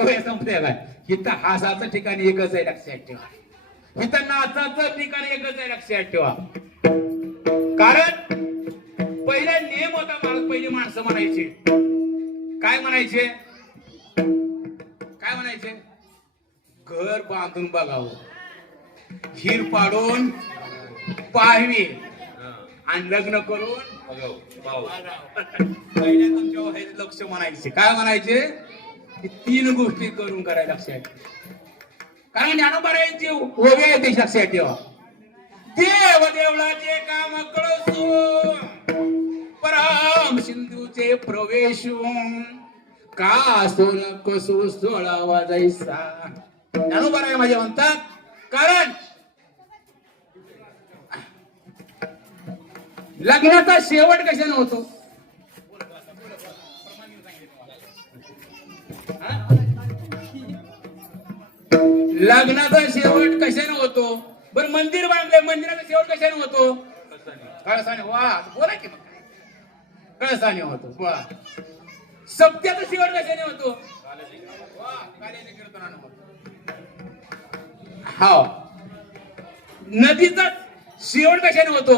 बघूया संपते काय. इथं हासाचं ठिकाण एकच आहे, लक्षात ठेवा. इथं नाचाचं ठिकाण एकच आहे, लक्षात ठेवा. कारण पहिला नियम होता, पहिली माणसं म्हणायचे काय म्हणायचे, काय म्हणायचे, घर बांधून बघावं, हिर पाडून पाहावी आणि लग्न करून पहिल्या तुमच्या वयाचं लक्ष म्हणायचे. काय म्हणायचे, तीन गोष्टी करून करायला लक्षात. कारण ज्ञानोबारायांची ओवी आहे ते लक्षात ठेवा. देव देवळाचे काम कळसू परम सिंधूचे प्रवेश का सोन कसू सोळावा जैसा. ज्ञानोबाराय माझे म्हणतात. कारण लग्नाचा शेवट कशाने होतो, लग्नाचा शेवट कशाने होतो. बरं मंदिर बांधले, मंदिराचा शेवट कशाने होतो, कळसाने. वा बोला की मग, कळसाने होतो. वा सत्याचा शेवट कशाने होतो, वा काल्याच्या कीर्तनाने होतो. हा नदीचा शेवट कशाने होतो,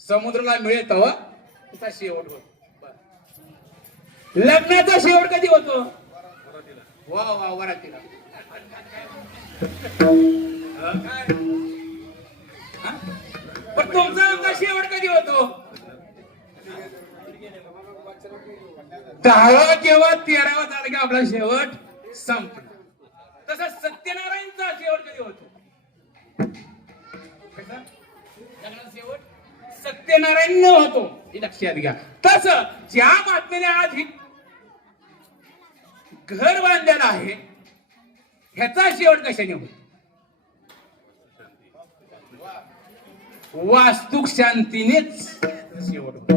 समुद्राला मिळत त्याचा शेवट होतो. लग्नाचा शेवट कधी होतो, वा वा वरातीला. पण तुमचा आमचा शेवट कधी होतो, 10वा किंवा 13वा झाला की आपला शेवट संपला. तसा सत्यनारायणचा शेवट कधी होतो, लग्नाचा शेवट सत्यनारायण होतो, हे लक्षात घ्या. तस ज्या महात्म्याने आज ही घर बांधलेलं आहे ह्याचा शेवट कशाने होतो, वास्तुक शांतीनेच शेवट होतो.